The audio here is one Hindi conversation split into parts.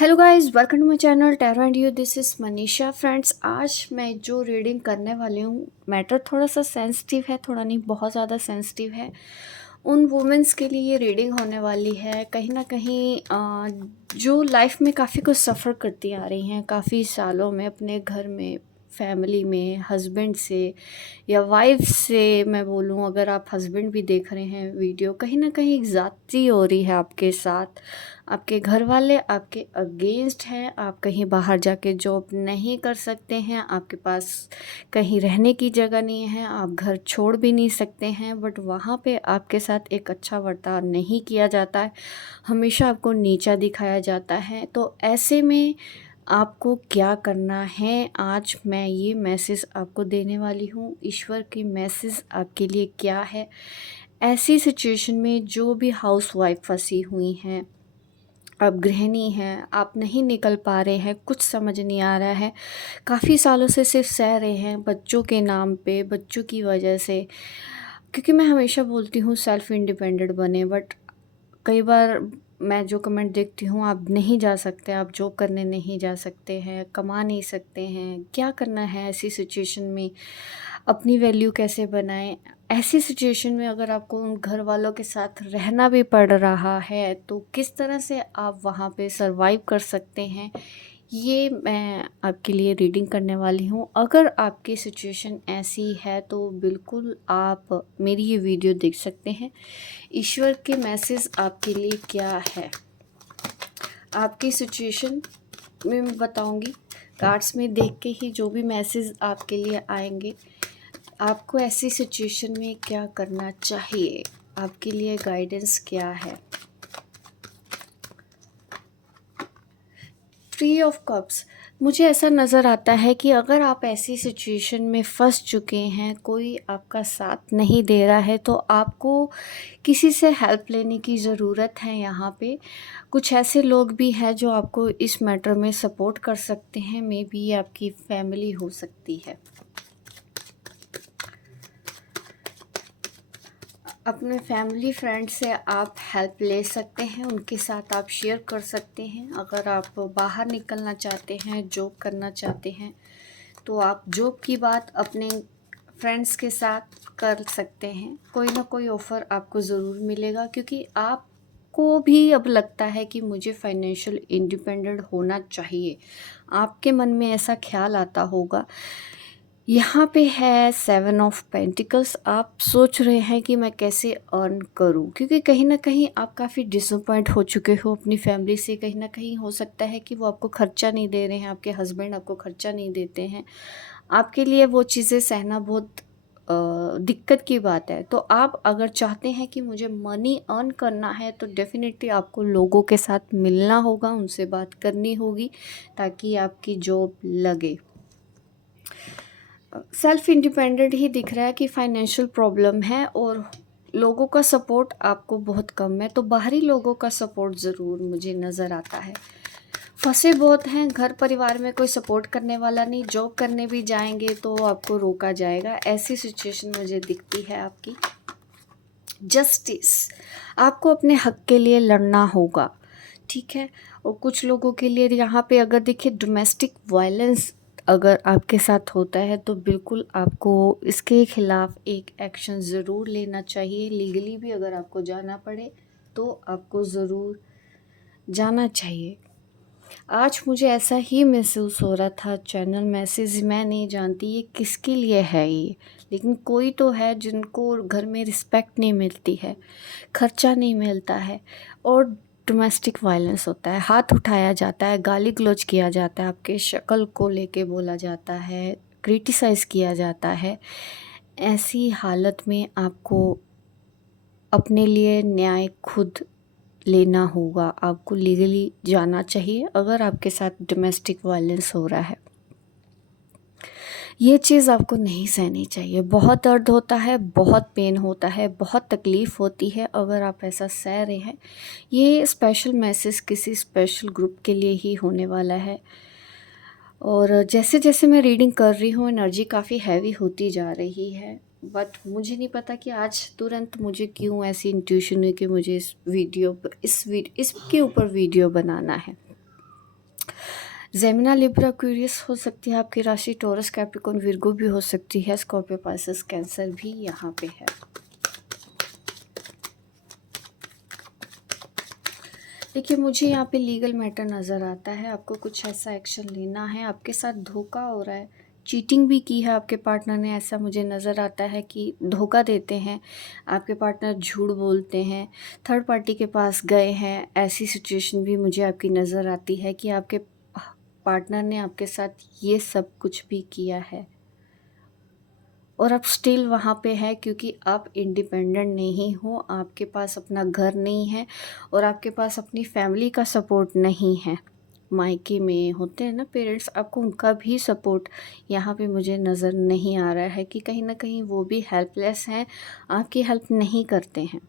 Hello guys, welcome to my channel tarot and you. This is Manisha. Friends, आज मैं जो रीडिंग करने वाली हूँ, मैटर थोड़ा सा सेंसिटिव है, थोड़ा नहीं बहुत ज़्यादा सेंसिटिव है। उन वुमेंस के लिए ये रीडिंग होने वाली है कहीं ना कहीं जो लाइफ में काफ़ी कुछ सफ़र करती आ रही हैं काफ़ी सालों में, अपने घर में, फैमिली में, हस्बैंड से या वाइफ से। मैं बोलूँ, अगर आप हस्बैंड भी देख रहे हैं वीडियो, कहीं ना कहीं एक ज़्यादती हो रही है आपके साथ। आपके घर वाले आपके अगेंस्ट हैं, आप कहीं बाहर जाके जॉब नहीं कर सकते हैं, आपके पास कहीं रहने की जगह नहीं है, आप घर छोड़ भी नहीं सकते हैं, बट वहाँ पे आपके साथ एक अच्छा बर्ताव नहीं किया जाता है, हमेशा आपको नीचा दिखाया जाता है। तो ऐसे में आपको क्या करना है, आज मैं ये मैसेज आपको देने वाली हूँ। ईश्वर की मैसेज आपके लिए क्या है ऐसी सिचुएशन में जो भी हाउसवाइफ फंसी हुई हैं, आप गृहिणी हैं, आप नहीं निकल पा रहे हैं, कुछ समझ नहीं आ रहा है, काफ़ी सालों से सिर्फ सह रहे हैं बच्चों के नाम पे, बच्चों की वजह से। क्योंकि मैं हमेशा बोलती हूँ सेल्फ इंडिपेंडेंट बने, बट कई बार मैं जो कमेंट देखती हूँ, आप नहीं जा सकते, आप जॉब करने नहीं जा सकते हैं, कमा नहीं सकते हैं, क्या करना है ऐसी सिचुएशन में, अपनी वैल्यू कैसे बनाएं। ऐसी सिचुएशन में अगर आपको उन घर वालों के साथ रहना भी पड़ रहा है तो किस तरह से आप वहाँ पे सरवाइव कर सकते हैं, ये मैं आपके लिए रीडिंग करने वाली हूँ। अगर आपकी सिचुएशन ऐसी है तो बिल्कुल आप मेरी ये वीडियो देख सकते हैं। ईश्वर के मैसेज आपके लिए क्या है, आपकी सिचुएशन में मैं बताऊंगी। कार्ड्स में देख के ही जो भी मैसेज आपके लिए आएंगे, आपको ऐसी सिचुएशन में क्या करना चाहिए, आपके लिए गाइडेंस क्या है। थ्री ऑफ कप्स, मुझे ऐसा नज़र आता है कि अगर आप ऐसी सिचुएशन में फंस चुके हैं, कोई आपका साथ नहीं दे रहा है, तो आपको किसी से हेल्प लेने की ज़रूरत है। यहाँ पे कुछ ऐसे लोग भी हैं जो आपको इस मैटर में सपोर्ट कर सकते हैं, मे बी आपकी फैमिली हो सकती है। अपने फैमिली फ्रेंड से आप हेल्प ले सकते हैं, उनके साथ आप शेयर कर सकते हैं। अगर आप बाहर निकलना चाहते हैं, जॉब करना चाहते हैं, तो आप जॉब की बात अपने फ्रेंड्स के साथ कर सकते हैं। कोई ना कोई ऑफ़र आपको ज़रूर मिलेगा, क्योंकि आपको भी अब लगता है कि मुझे फाइनेंशियल इंडिपेंडेंट होना चाहिए। आपके मन में ऐसा ख्याल आता होगा। यहाँ पे है सेवन ऑफ पेंटिकल्स। आप सोच रहे हैं कि मैं कैसे अर्न करूँ, क्योंकि कहीं ना कहीं आप काफ़ी डिसअपॉइंट हो चुके हो अपनी फैमिली से। कहीं ना कहीं हो सकता है कि वो आपको खर्चा नहीं दे रहे हैं, आपके हस्बैंड आपको खर्चा नहीं देते हैं, आपके लिए वो चीज़ें सहना बहुत दिक्कत की बात है। तो आप अगर चाहते हैं कि मुझे मनी अर्न करना है, तो डेफिनेटली आपको लोगों के साथ मिलना होगा, उनसे बात करनी होगी, ताकि आपकी जॉब लगे। सेल्फ इंडिपेंडेंट ही दिख रहा है कि फाइनेंशियल प्रॉब्लम है और लोगों का सपोर्ट आपको बहुत कम है, तो बाहरी लोगों का सपोर्ट ज़रूर मुझे नज़र आता है। फंसे बहुत हैं, घर परिवार में कोई सपोर्ट करने वाला नहीं, जॉब करने भी जाएंगे तो आपको रोका जाएगा, ऐसी सिचुएशन मुझे दिखती है आपकी। जस्टिस, आपको अपने हक के लिए लड़ना होगा, ठीक है। और कुछ लोगों के लिए यहाँ पे अगर देखिए, डोमेस्टिक वायलेंस अगर आपके साथ होता है तो बिल्कुल आपको इसके खिलाफ एक एक्शन ज़रूर लेना चाहिए। लीगली भी अगर आपको जाना पड़े तो आपको ज़रूर जाना चाहिए। आज मुझे ऐसा ही महसूस हो रहा था। चैनल मैसेज मैं नहीं जानती ये किसके लिए है ये, लेकिन कोई तो है जिनको घर में रिस्पेक्ट नहीं मिलती है, खर्चा नहीं मिलता है, और डोमेस्टिक वायलेंस होता है, हाथ उठाया जाता है, गाली गलौज किया जाता है, आपके शक्ल को लेके बोला जाता है, क्रिटिसाइज़ किया जाता है। ऐसी हालत में आपको अपने लिए न्याय खुद लेना होगा, आपको लीगली जाना चाहिए अगर आपके साथ डोमेस्टिक वायलेंस हो रहा है। ये चीज़ आपको नहीं सहनी चाहिए। बहुत दर्द होता है, बहुत पेन होता है, बहुत तकलीफ़ होती है अगर आप ऐसा सह रहे हैं। ये स्पेशल मैसेज किसी स्पेशल ग्रुप के लिए ही होने वाला है। और जैसे जैसे मैं रीडिंग कर रही हूँ, एनर्जी काफ़ी हैवी होती जा रही है, बट मुझे नहीं पता कि आज तुरंत मुझे क्यों ऐसी इंट्यूशन हुई कि मुझे इसके ऊपर वीडियो बनाना है। जेमिना, लिब्रा, एक्वेरियस हो सकती है आपकी राशि, टॉरस, कैप्रिकॉर्न, विर्गो भी हो सकती है, स्कॉर्पियो, पाइसेस, कैंसर भी यहाँ पे है। देखिए, मुझे यहाँ पे लीगल मैटर नज़र आता है, आपको कुछ ऐसा एक्शन लेना है, आपके साथ धोखा हो रहा है, चीटिंग भी की है आपके पार्टनर ने, ऐसा मुझे नज़र आता है कि धोखा देते हैं, आपके पार्टनर झूठ बोलते हैं, थर्ड पार्टी के पास गए हैं, ऐसी सिचुएशन भी मुझे आपकी नज़र आती है कि आपके पार्टनर ने आपके साथ ये सब कुछ भी किया है और आप स्टिल वहाँ पे हैं क्योंकि आप इंडिपेंडेंट नहीं हो, आपके पास अपना घर नहीं है और आपके पास अपनी फैमिली का सपोर्ट नहीं है। मायके में होते हैं ना पेरेंट्स, आपको उनका भी सपोर्ट यहाँ पे मुझे नज़र नहीं आ रहा है कि कहीं ना कहीं वो भी हेल्पलेस हैं, आपकी हेल्प नहीं करते हैं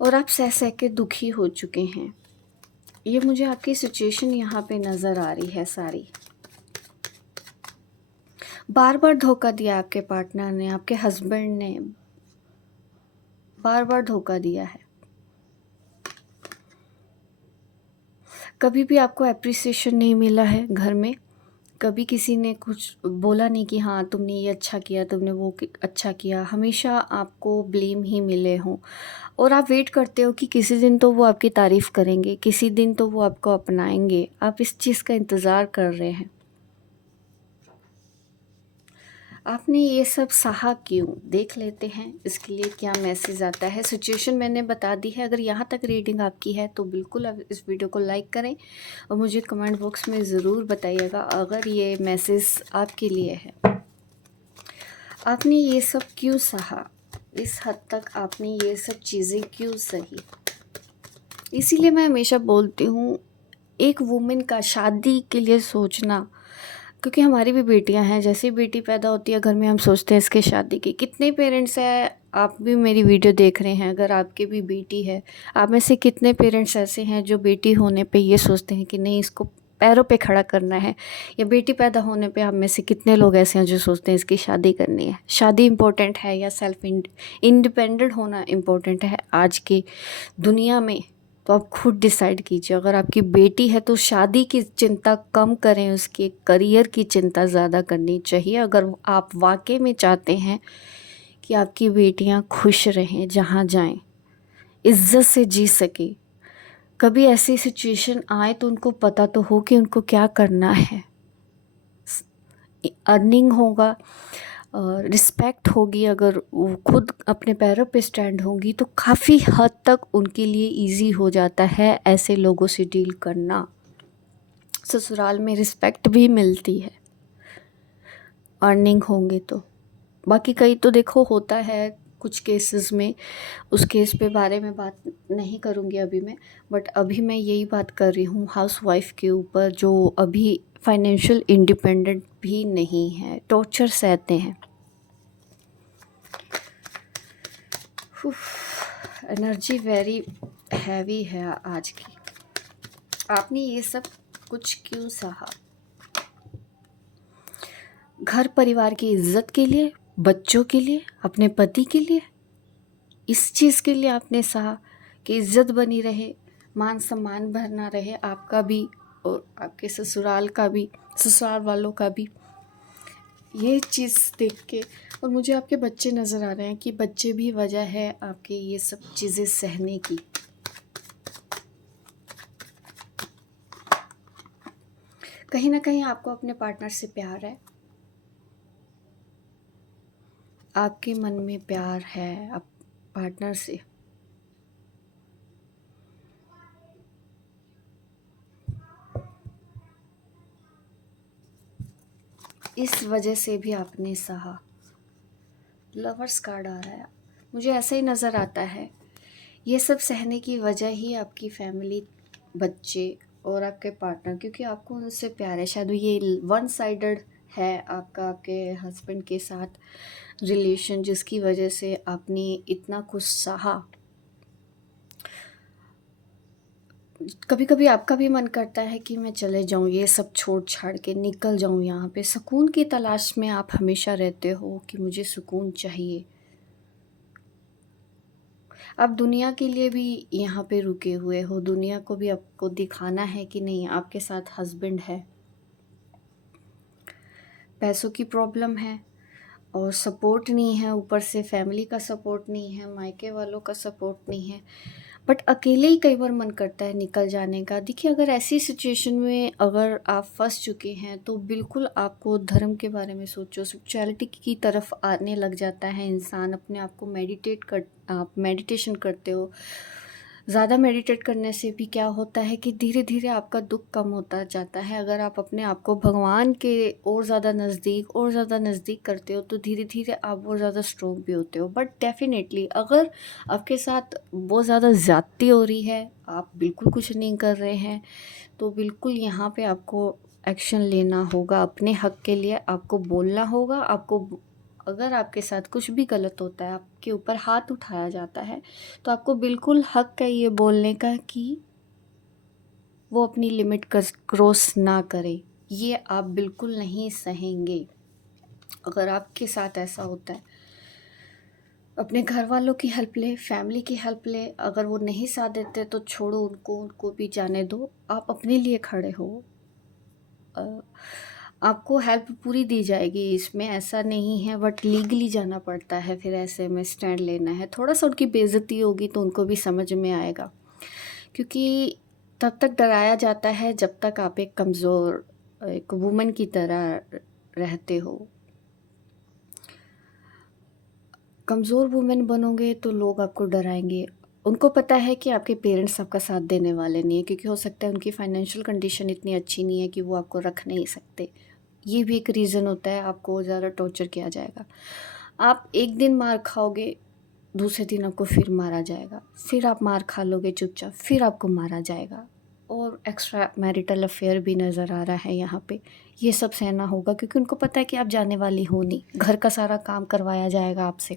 और आप सह सह के दुखी हो चुके हैं। ये मुझे आपकी सिचुएशन यहाँ पे नज़र आ रही है सारी। बार बार धोखा दिया आपके पार्टनर ने, आपके हस्बैंड ने बार बार धोखा दिया है। कभी भी आपको एप्रिसिएशन नहीं मिला है घर में, कभी किसी ने कुछ बोला नहीं कि हाँ तुमने ये अच्छा किया, तुमने वो अच्छा किया, हमेशा आपको ब्लेम ही मिले हों और आप वेट करते हो कि किसी दिन तो वो आपकी तारीफ़ करेंगे, किसी दिन तो वो आपको अपनाएंगे, आप इस चीज़ का इंतज़ार कर रहे हैं। आपने ये सब सहा क्यों, देख लेते हैं इसके लिए क्या मैसेज आता है। सिचुएशन मैंने बता दी है, अगर यहाँ तक रीडिंग आपकी है तो बिल्कुल आप इस वीडियो को लाइक करें और मुझे कमेंट बॉक्स में ज़रूर बताइएगा अगर ये मैसेज आपके लिए है। आपने ये सब क्यों सहा, इस हद तक आपने ये सब चीज़ें क्यों सही। इसीलिए मैं हमेशा बोलती हूँ, एक वुमेन का शादी के लिए सोचना, क्योंकि हमारी भी बेटियां हैं, जैसे ही बेटी पैदा होती है घर में हम सोचते हैं इसके शादी की। कितने पेरेंट्स हैं, आप भी मेरी वीडियो देख रहे हैं, अगर आपके भी बेटी है, आप में से कितने पेरेंट्स ऐसे हैं जो बेटी होने पे ये सोचते हैं कि नहीं इसको पैरों पे खड़ा करना है, या बेटी पैदा होने पे आप में से कितने लोग ऐसे हैं जो सोचते हैं इसकी शादी करनी है। शादी इम्पोर्टेंट है या सेल्फ इंडिपेंडेंट होना इम्पोर्टेंट है आज की दुनिया में, तो आप खुद डिसाइड कीजिए। अगर आपकी बेटी है तो शादी की चिंता कम करें, उसके करियर की चिंता ज़्यादा करनी चाहिए। अगर आप वाकई में चाहते हैं कि आपकी बेटियां खुश रहें, जहाँ जाएं इज्जत से जी सके, कभी ऐसी सिचुएशन आए तो उनको पता तो हो कि उनको क्या करना है। अर्निंग होगा, रिस्पेक्ट होगी, अगर वो खुद अपने पैरों पे स्टैंड होंगी तो काफ़ी हद तक उनके लिए इजी हो जाता है ऐसे लोगों से डील करना। ससुराल में रिस्पेक्ट भी मिलती है अर्निंग होंगे तो। बाकी कई तो देखो होता है कुछ केसेस में, उस केस पे बारे में बात नहीं करूँगी अभी मैं, बट अभी मैं यही बात कर रही हूँ हाउसवाइफ के ऊपर जो अभी फाइनेंशियल इंडिपेंडेंट भी नहीं है, टॉर्चर सहते हैं। एनर्जी वेरी हैवी है आज की। आपने ये सब कुछ क्यों सहा, घर परिवार की इज्जत के लिए, बच्चों के लिए, अपने पति के लिए, इस चीज़ के लिए आपने सहा कि इज्जत बनी रहे, मान सम्मान भरना रहे आपका भी और आपके ससुराल का भी, ससुराल वालों का भी। ये चीज़ देख के, और मुझे आपके बच्चे नज़र आ रहे हैं कि बच्चे भी वजह है आपके ये सब चीज़ें सहने की। कहीं ना कहीं आपको अपने पार्टनर से प्यार है, आपके मन में प्यार है आप पार्टनर से। इस वजह से भी आपने सहा। लवर्स कार्ड आ रहा है, मुझे ऐसा ही नज़र आता है। ये सब सहने की वजह ही आपकी फैमिली, बच्चे और आपके पार्टनर, क्योंकि आपको उनसे प्यार है। शायद ये वन साइडेड है आपका आपके हस्बैंड के साथ रिलेशन, जिसकी वजह से आपने इतना कुछ सहा। कभी कभी आपका भी मन करता है कि मैं चले जाऊं, ये सब छोड़ छाड़ के निकल जाऊं यहाँ पे। सुकून की तलाश में आप हमेशा रहते हो कि मुझे सुकून चाहिए। आप दुनिया के लिए भी यहाँ पे रुके हुए हो, दुनिया को भी आपको दिखाना है कि नहीं आपके साथ हस्बैंड है। पैसों की प्रॉब्लम है और सपोर्ट नहीं है, ऊपर से फैमिली का सपोर्ट नहीं है, मायके वालों का सपोर्ट नहीं है, बट अकेले ही कई बार मन करता है निकल जाने का। देखिए, अगर ऐसी सिचुएशन में अगर आप फंस चुके हैं तो बिल्कुल आपको धर्म के बारे में सोचो, स्पिरिचुअलिटी की तरफ आने लग जाता है इंसान। अपने आप को आप मेडिटेशन करते हो। ज़्यादा मेडिटेट करने से भी क्या होता है कि धीरे धीरे आपका दुख कम होता जाता है। अगर आप अपने आप को भगवान के और ज़्यादा नज़दीक करते हो तो धीरे धीरे आप और ज़्यादा स्ट्रोंग भी होते हो। बट डेफिनेटली अगर आपके साथ बहुत ज़्यादा ज़्यादती हो रही है, आप बिल्कुल कुछ नहीं कर रहे हैं, तो बिल्कुल यहाँ पे आपको एक्शन लेना होगा। अपने हक के लिए आपको बोलना होगा। अगर आपके साथ कुछ भी गलत होता है, आपके ऊपर हाथ उठाया जाता है, तो आपको बिल्कुल हक है ये बोलने का कि वो अपनी लिमिट क्रॉस ना करे। ये आप बिल्कुल नहीं सहेंगे। अगर आपके साथ ऐसा होता है, अपने घर वालों की हेल्प ले, फैमिली की हेल्प ले। अगर वो नहीं साथ देते तो छोड़ो उनको भी जाने दो। आप अपने लिए खड़े हो। अ, आपको हेल्प पूरी दी जाएगी, इसमें ऐसा नहीं है, बट लीगली जाना पड़ता है। फिर ऐसे में स्टैंड लेना है। थोड़ा सा उनकी बेइज्जती होगी तो उनको भी समझ में आएगा, क्योंकि तब तक डराया जाता है जब तक आप एक कमज़ोर एक वुमन की तरह रहते हो। कमज़ोर वुमेन बनोगे तो लोग आपको डराएंगे। उनको पता है कि आपके पेरेंट्स आपका साथ देने वाले नहीं है, क्योंकि हो सकता है उनकी फाइनेंशियल कंडीशन इतनी अच्छी नहीं है कि वो आपको रख नहीं सकते। ये भी एक रीज़न होता है, आपको ज़्यादा टॉर्चर किया जाएगा। आप एक दिन मार खाओगे, दूसरे दिन आपको फिर मारा जाएगा, फिर आप मार खा लोगे चुपचाप, फिर आपको मारा जाएगा। और एक्स्ट्रा मैरिटल अफेयर भी नज़र आ रहा है यहाँ पे। ये सब सहना होगा क्योंकि उनको पता है कि आप जाने वाली हो नहीं। घर का सारा काम करवाया जाएगा आपसे,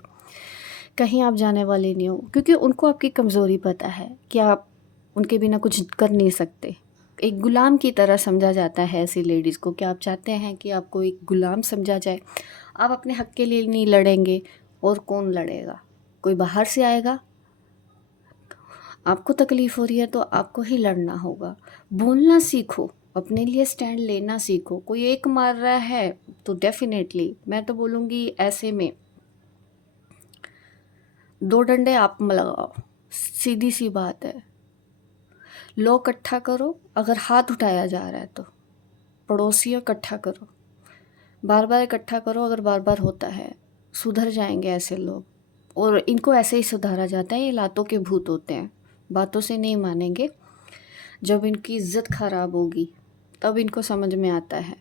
कहीं आप जाने वाले नहीं हो, क्योंकि उनको आपकी कमज़ोरी पता है कि आप उनके बिना कुछ कर नहीं सकते। एक गुलाम की तरह समझा जाता है ऐसी लेडीज़ को। क्या आप चाहते हैं कि आपको एक गुलाम समझा जाए? आप अपने हक़ के लिए नहीं लड़ेंगे और कौन लड़ेगा? कोई बाहर से आएगा? आपको तकलीफ़ हो रही है तो आपको ही लड़ना होगा। बोलना सीखो, अपने लिए स्टैंड लेना सीखो। कोई एक मार रहा है तो डेफ़िनेटली मैं तो बोलूँगी ऐसे में 2 डंडे आप लगाओ, सीधी सी बात है। लोग इकट्ठा करो, अगर हाथ उठाया जा रहा है तो पड़ोसियों इकट्ठा करो, बार बार इकट्ठा करो। अगर बार बार होता है, सुधर जाएंगे ऐसे लोग। और इनको ऐसे ही सुधारा जाता है। ये लातों के भूत होते हैं, बातों से नहीं मानेंगे। जब इनकी इज्जत ख़राब होगी तब इनको समझ में आता है।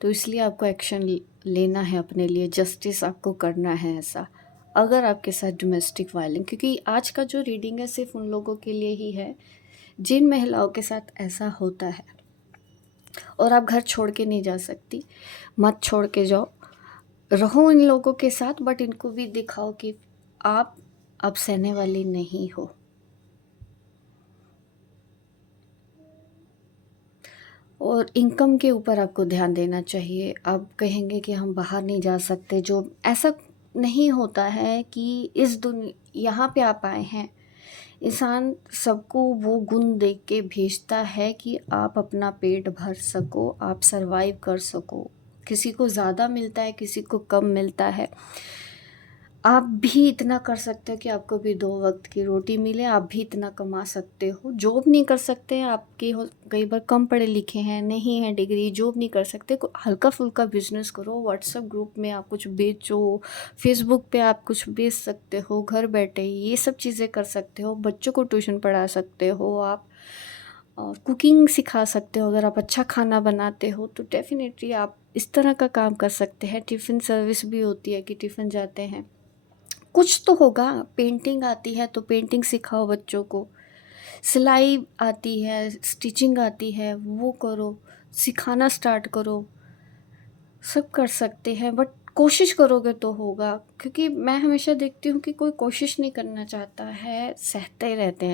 तो इसलिए आपको एक्शन लेना है अपने लिए, जस्टिस आपको करना है ऐसा। अगर आपके साथ डोमेस्टिक वायलेंस, क्योंकि आज का जो रीडिंग है सिर्फ उन लोगों के लिए ही है जिन महिलाओं के साथ ऐसा होता है। और आप घर छोड़ के नहीं जा सकती, मत छोड़ के जाओ, रहो इन लोगों के साथ, बट इनको भी दिखाओ कि आप अब सहने वाली नहीं हो। और इनकम के ऊपर आपको ध्यान देना चाहिए। आप कहेंगे कि हम बाहर नहीं जा सकते, जो ऐसा नहीं होता है कि यहाँ पे आप आए हैं। इंसान सबको वो गुण देख के भेजता है कि आप अपना पेट भर सको, आप सरवाइव कर सको। किसी को ज़्यादा मिलता है, किसी को कम मिलता है। आप भी इतना कर सकते हो कि आपको भी 2 वक़्त की रोटी मिले, आप भी इतना कमा सकते हो। जॉब नहीं कर सकते, आपके हो कई बार कम पढ़े लिखे हैं, नहीं है डिग्री, जॉब नहीं कर सकते, हल्का-फुल्का बिज़नेस करो, व्हाट्सएप ग्रुप में आप कुछ बेचो, फेसबुक पे आप कुछ बेच सकते हो घर बैठे, ये सब चीज़ें कर सकते हो। बच्चों को ट्यूशन पढ़ा सकते हो आप, कुकिंग सिखा सकते हो। अगर आप अच्छा खाना बनाते हो तो डेफ़िनेटली आप इस तरह का काम कर सकते हैं। टिफ़िन सर्विस भी होती है कि टिफ़िन जाते हैं, कुछ तो होगा। पेंटिंग आती है तो पेंटिंग सिखाओ बच्चों को, सिलाई आती है, स्टिचिंग आती है, वो करो, सिखाना स्टार्ट करो। सब कर सकते हैं, बट कोशिश करोगे तो होगा। क्योंकि मैं हमेशा देखती हूँ कि कोई कोशिश नहीं करना चाहता है, सहते रहते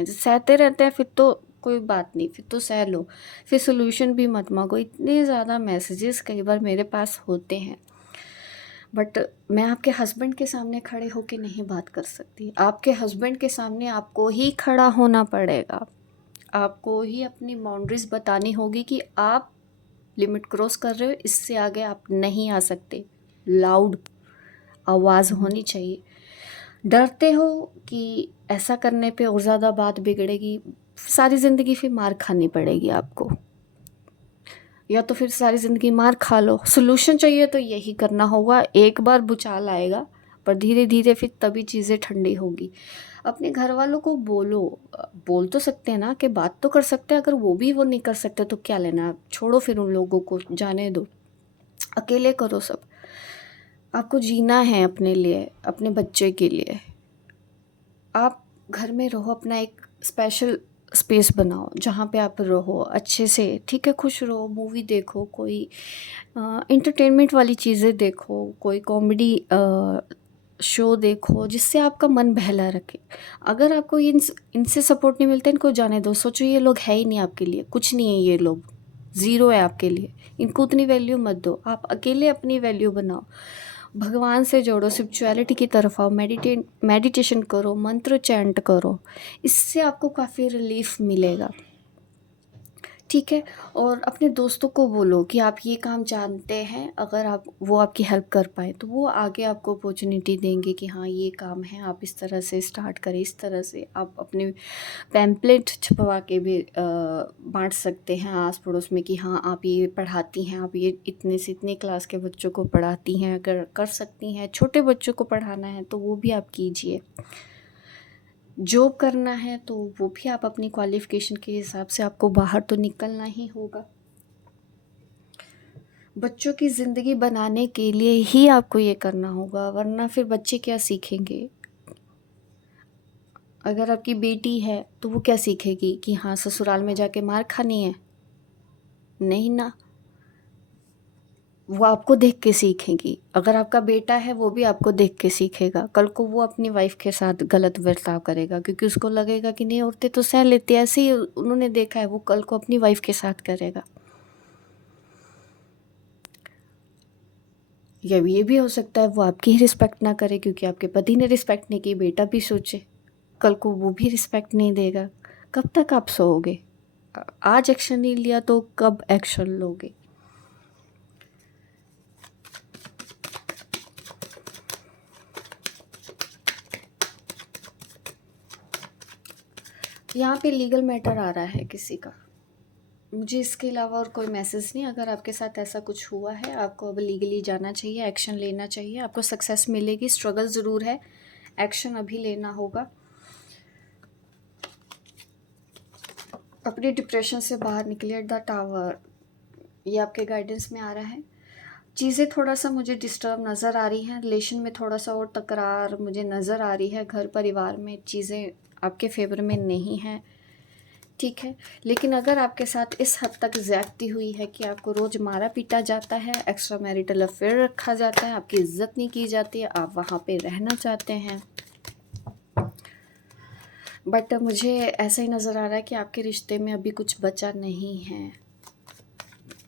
हैं फिर तो कोई बात नहीं, फिर तो सह लो, फिर सोल्यूशन भी मत मांगो। इतने ज़्यादा मैसेजेस कई बार मेरे पास होते हैं, बट मैं आपके हस्बैंड के सामने खड़े होके नहीं बात कर सकती। आपके हस्बैंड के सामने आपको ही खड़ा होना पड़ेगा। आपको ही अपनी बाउंड्रीज़ बतानी होगी कि आप लिमिट क्रॉस कर रहे हो, इससे आगे आप नहीं आ सकते। लाउड आवाज़ होनी चाहिए। डरते हो कि ऐसा करने पे और ज़्यादा बात बिगड़ेगी, सारी ज़िंदगी फिर मार खानी पड़ेगी आपको, या तो फिर सारी ज़िंदगी मार खा लो। सॉल्यूशन चाहिए तो यही करना होगा। एक बार भूचाल आएगा, पर धीरे धीरे फिर तभी चीज़ें ठंडी होगी। अपने घर वालों को बोलो, बोल तो सकते हैं ना, कि बात तो कर सकते हैं। अगर वो नहीं कर सकते तो क्या लेना, छोड़ो फिर उन लोगों को, जाने दो, अकेले करो सब। आपको जीना है अपने लिए, अपने बच्चे के लिए। आप घर में रहो, अपना एक स्पेशल स्पेस बनाओ जहाँ पे आप रहो अच्छे से, ठीक है, खुश रहो, मूवी देखो, कोई एंटरटेनमेंट वाली चीज़ें देखो, कोई कॉमेडी शो देखो जिससे आपका मन बहला रखे। अगर आपको इनसे सपोर्ट नहीं मिलता, इनको जाने दो। सोचो ये लोग है ही नहीं आपके लिए, कुछ नहीं है, ये लोग ज़ीरो है आपके लिए। इनको उतनी वैल्यू मत दो, आप अकेले अपनी वैल्यू बनाओ। भगवान से जोड़ो, स्पिरिचुअलिटी की तरफ आओ, मेडिटेशन करो, मंत्र चैंट करो, इससे आपको काफ़ी रिलीफ मिलेगा, ठीक है। और अपने दोस्तों को बोलो कि आप ये काम जानते हैं, अगर आप वो आपकी हेल्प कर पाए तो वो आगे आपको अपॉर्चुनिटी देंगे कि हाँ ये काम है, आप इस तरह से स्टार्ट करें। इस तरह से आप अपने पैम्पलेट छपवा के भी बांट सकते हैं आस पड़ोस में कि हाँ आप ये पढ़ाती हैं, आप ये इतने से इतने क्लास के बच्चों को पढ़ाती हैं। अगर कर सकती हैं, छोटे बच्चों को पढ़ाना है तो वो भी आप कीजिए। जॉब करना है तो वो भी आप अपनी क्वालिफ़िकेशन के हिसाब से, आपको बाहर तो निकलना ही होगा। बच्चों की ज़िंदगी बनाने के लिए ही आपको ये करना होगा, वरना फिर बच्चे क्या सीखेंगे। अगर आपकी बेटी है तो वो क्या सीखेगी कि हाँ ससुराल में जाके मार खानी है? नहीं ना, वो आपको देख के सीखेगी। अगर आपका बेटा है वो भी आपको देख के सीखेगा। कल को वो अपनी वाइफ़ के साथ गलत बर्ताव करेगा, क्योंकि उसको लगेगा कि नहीं औरतें तो सह लेती हैं, ऐसे ही उन्होंने देखा है, वो कल को अपनी वाइफ़ के साथ करेगा। या ये भी हो सकता है वो आपकी ही रिस्पेक्ट ना करे, क्योंकि आपके पति ने रिस्पेक्ट नहीं की। बेटा भी सोचे, कल को वो भी रिस्पेक्ट नहीं देगा। कब तक आप सोओगे? आज एक्शन नहीं लिया तो कब एक्शन लोगे? यहाँ पे लीगल मैटर आ रहा है किसी का। मुझे इसके अलावा और कोई मैसेज नहीं। अगर आपके साथ ऐसा कुछ हुआ है, आपको अब लीगली जाना चाहिए, एक्शन लेना चाहिए। आपको सक्सेस मिलेगी, स्ट्रगल ज़रूर है, एक्शन अभी लेना होगा। अपने डिप्रेशन से बाहर निकलिए। द टावर, ये आपके गाइडेंस में आ रहा है। चीज़ें थोड़ा सा मुझे डिस्टर्ब नज़र आ रही हैं, रिलेशन में थोड़ा सा और तकरार मुझे नज़र आ रही है। घर परिवार में चीज़ें आपके फेवर में नहीं हैं, ठीक है। लेकिन अगर आपके साथ इस हद तक ज़्यादती हुई है कि आपको रोज़ मारा पीटा जाता है, एक्स्ट्रा मैरिटल अफेयर रखा जाता है, आपकी इज्जत नहीं की जाती है, आप वहाँ पे रहना चाहते हैं, बट मुझे ऐसा ही नज़र आ रहा है कि आपके रिश्ते में अभी कुछ बचा नहीं है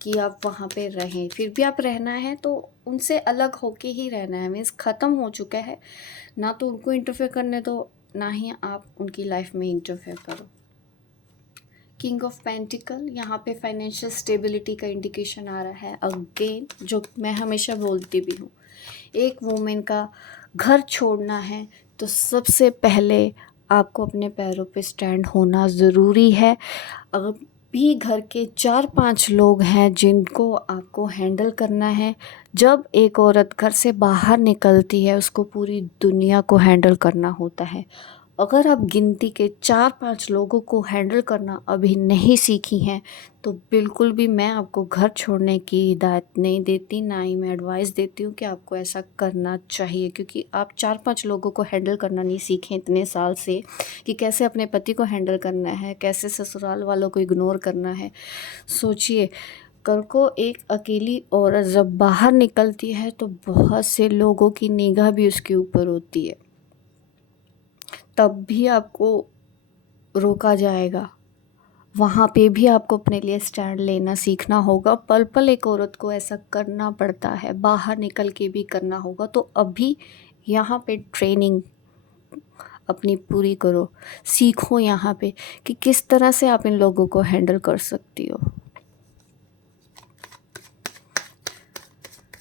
कि आप वहाँ पे रहें। फिर भी आप रहना है तो उनसे अलग होके ही रहना है। मीन्स ख़त्म हो चुका है, ना तो उनको इंटरफेयर करने दो, ना ही आप उनकी लाइफ में इंटरफेयर करो। किंग ऑफ पेंटिकल, यहाँ पे फाइनेंशियल स्टेबिलिटी का इंडिकेशन आ रहा है अगेन, जो मैं हमेशा बोलती भी हूँ। एक वुमेन का घर छोड़ना है तो सबसे पहले आपको अपने पैरों पे स्टैंड होना ज़रूरी है। अगर भी घर के 4-5 लोग हैं जिनको आपको हैंडल करना है, जब एक औरत घर से बाहर निकलती है उसको पूरी दुनिया को हैंडल करना होता है। अगर आप गिनती के 4-5 लोगों को हैंडल करना अभी नहीं सीखी हैं तो बिल्कुल भी मैं आपको घर छोड़ने की हिदायत नहीं देती, ना ही मैं एडवाइस देती हूँ कि आपको ऐसा करना चाहिए, क्योंकि आप 4-5 लोगों को हैंडल करना नहीं सीखे इतने साल से कि कैसे अपने पति को हैंडल करना है, कैसे ससुराल वालों को इग्नोर करना है। सोचिए, कल को एक अकेली औरत जब बाहर निकलती है तो बहुत से लोगों की निगाह भी उसके ऊपर होती है, तब भी आपको रोका जाएगा, वहाँ पे भी आपको अपने लिए स्टैंड लेना सीखना होगा। पल पल एक औरत को ऐसा करना पड़ता है, बाहर निकल के भी करना होगा। तो अभी यहाँ पे ट्रेनिंग अपनी पूरी करो, सीखो यहाँ पे कि किस तरह से आप इन लोगों को हैंडल कर सकती हो।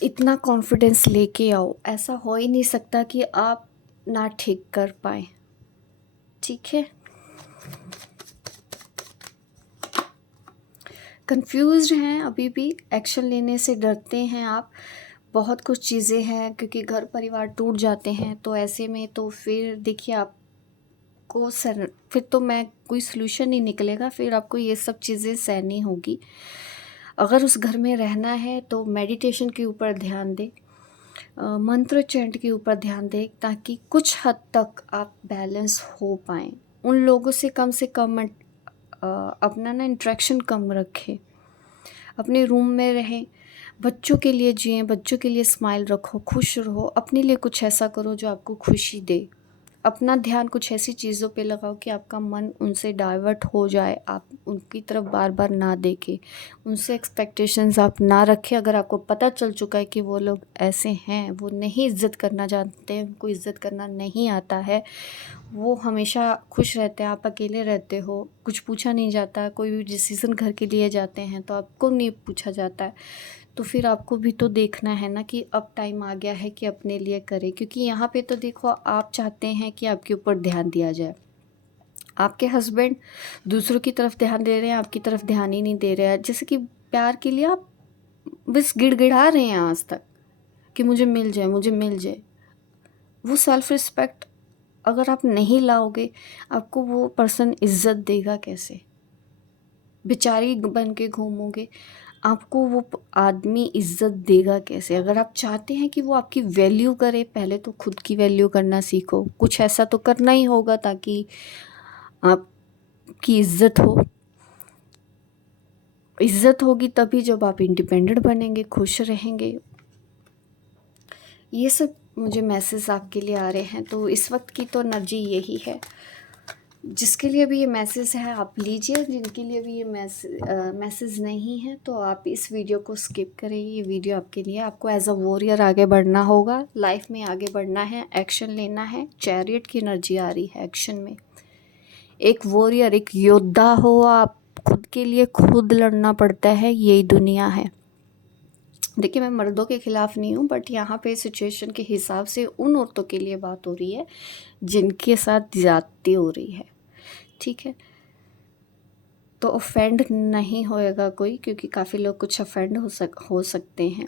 इतना कॉन्फिडेंस लेके आओ, ऐसा हो ही नहीं सकता कि आप ना ठीक कर पाए। ठीक है, कंफ्यूज्ड हैं अभी भी, एक्शन लेने से डरते हैं आप। बहुत कुछ चीज़ें हैं क्योंकि घर परिवार टूट जाते हैं, तो ऐसे में तो फिर देखिए आपको फिर तो मैं कोई सलूशन नहीं निकलेगा, फिर आपको ये सब चीज़ें सहनी होगी। अगर उस घर में रहना है तो मेडिटेशन के ऊपर ध्यान दें, मंत्र चैंट के ऊपर ध्यान दें, ताकि कुछ हद तक आप बैलेंस हो पाएँ। उन लोगों से कम अपना ना इंटरेक्शन कम रखें, अपने रूम में रहें, बच्चों के लिए जिएँ, बच्चों के लिए स्माइल रखो, खुश रहो, अपने लिए कुछ ऐसा करो जो आपको खुशी दे। अपना ध्यान कुछ ऐसी चीज़ों पे लगाओ कि आपका मन उनसे डाइवर्ट हो जाए, आप उनकी तरफ बार बार ना देखें, उनसे एक्सपेक्टेशंस आप ना रखें। अगर आपको पता चल चुका है कि वो लोग ऐसे हैं, वो नहीं इज़्ज़त करना जानते हैं, उनको इज़्ज़त करना नहीं आता है, वो हमेशा खुश रहते हैं, आप अकेले रहते हो, कुछ पूछा नहीं जाता, कोई भी डिसीज़न घर के लिए जाते हैं तो आपको नहीं पूछा जाता है, तो फिर आपको भी तो देखना है ना कि अब टाइम आ गया है कि अपने लिए करें। क्योंकि यहाँ पे तो देखो, आप चाहते हैं कि आपके ऊपर ध्यान दिया जाए, आपके हस्बैंड दूसरों की तरफ ध्यान दे रहे हैं, आपकी तरफ ध्यान ही नहीं दे रहे हैं। जैसे कि प्यार के लिए आप बस गिड़गिड़ा रहे हैं आज तक कि मुझे मिल जाए, मुझे मिल जाए। वो सेल्फ रिस्पेक्ट अगर आप नहीं लाओगे, आपको वो पर्सन इज़्ज़त देगा कैसे? बेचारी बन के घूमोगे, आपको वो आदमी इज़्ज़त देगा कैसे? अगर आप चाहते हैं कि वो आपकी वैल्यू करे, पहले तो खुद की वैल्यू करना सीखो। कुछ ऐसा तो करना ही होगा ताकि आपकी इज़्ज़त हो। इज़्ज़त होगी तभी जब आप इंडिपेंडेंट बनेंगे, खुश रहेंगे। ये सब मुझे मैसेज आपके लिए आ रहे हैं, तो इस वक्त की तो एनर्जी यही है। जिसके लिए भी ये मैसेज है आप लीजिए, जिनके लिए भी ये मैसेज नहीं है तो आप इस वीडियो को स्किप करें। ये वीडियो आपके लिए, आपको एज अ वॉरियर आगे बढ़ना होगा, लाइफ में आगे बढ़ना है, एक्शन लेना है। चैरियट की एनर्जी आ रही है एक्शन में। एक वॉरियर, एक योद्धा हो आप, खुद के लिए खुद लड़ना पड़ता है, यही दुनिया है। देखिए, मैं मर्दों के ख़िलाफ़ नहीं हूँ, बट यहाँ पे सिचुएशन के हिसाब से उन औरतों के लिए बात हो रही है जिनके साथ ज़्यादती हो रही है। ठीक है, तो ऑफेंड नहीं होएगा कोई, क्योंकि काफ़ी लोग कुछ ऑफेंड हो सकते हैं,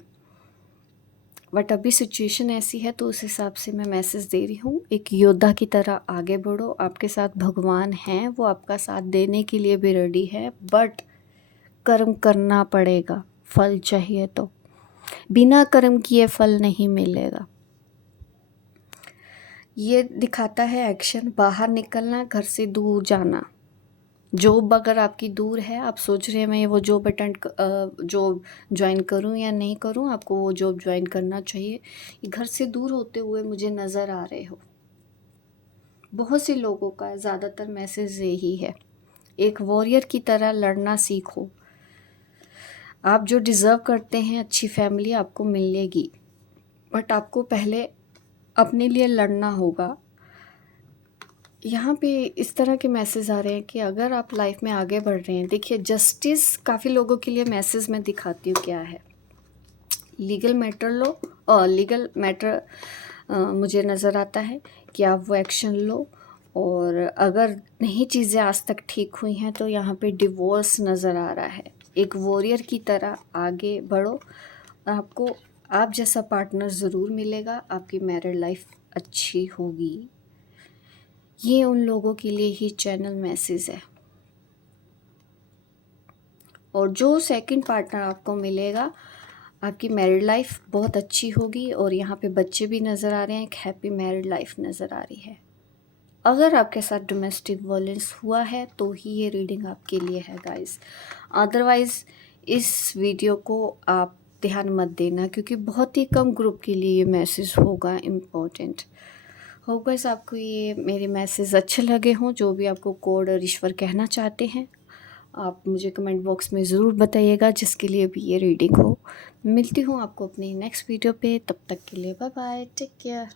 बट अभी सिचुएशन ऐसी है तो उस हिसाब से मैं मैसेज दे रही हूँ। एक योद्धा की तरह आगे बढ़ो, आपके साथ भगवान हैं, वो आपका साथ देने के लिए भी रेडी है, बट कर्म करना पड़ेगा, फल चाहिए तो। बिना कर्म किए फल नहीं मिलेगा। ये दिखाता है एक्शन, बाहर निकलना, घर से दूर जाना। जॉब अगर आपकी दूर है, आप सोच रहे हैं मैं वो जॉब ज्वाइन करूं या नहीं करूं, आपको वो जॉब ज्वाइन करना चाहिए। घर से दूर होते हुए मुझे नज़र आ रहे हो, बहुत से लोगों का ज़्यादातर मैसेज यही है। एक वॉरियर की तरह लड़ना सीखो। आप जो डिज़र्व करते हैं, अच्छी फैमिली आपको मिलेगी, बट आपको पहले अपने लिए लड़ना होगा। यहाँ पे इस तरह के मैसेज आ रहे हैं कि अगर आप लाइफ में आगे बढ़ रहे हैं, देखिए जस्टिस काफ़ी लोगों के लिए मैसेज मैं दिखाती हूँ क्या है। लीगल मैटर मुझे नज़र आता है कि आप वो एक्शन लो, और अगर नहीं चीज़ें आज तक ठीक हुई हैं तो यहाँ पे डिवोर्स नज़र आ रहा है। एक वॉरियर की तरह आगे बढ़ो, आपको आप जैसा पार्टनर ज़रूर मिलेगा, आपकी मैरिड लाइफ अच्छी होगी। ये उन लोगों के लिए ही चैनल मैसेज है। और जो सेकंड पार्टनर आपको मिलेगा, आपकी मैरिड लाइफ बहुत अच्छी होगी, और यहाँ पे बच्चे भी नज़र आ रहे हैं, एक हैप्पी मैरिड लाइफ नज़र आ रही है। अगर आपके साथ डोमेस्टिक वायलेंस हुआ है तो ही ये रीडिंग आपके लिए है गाइस, अदरवाइज़ इस वीडियो को आप ध्यान मत देना, क्योंकि बहुत ही कम ग्रुप के लिए ये मैसेज होगा इम्पोर्टेंट। होप गाइस आपको ये मेरे मैसेज अच्छे लगे हों, जो भी आपको कोड और ईश्वर कहना चाहते हैं। आप मुझे कमेंट बॉक्स में ज़रूर बताइएगा जिसके लिए भी ये रीडिंग हो। मिलती हूँ आपको अपनी नेक्स्ट वीडियो पे, तब तक के लिए बाय बाय, टेक केयर।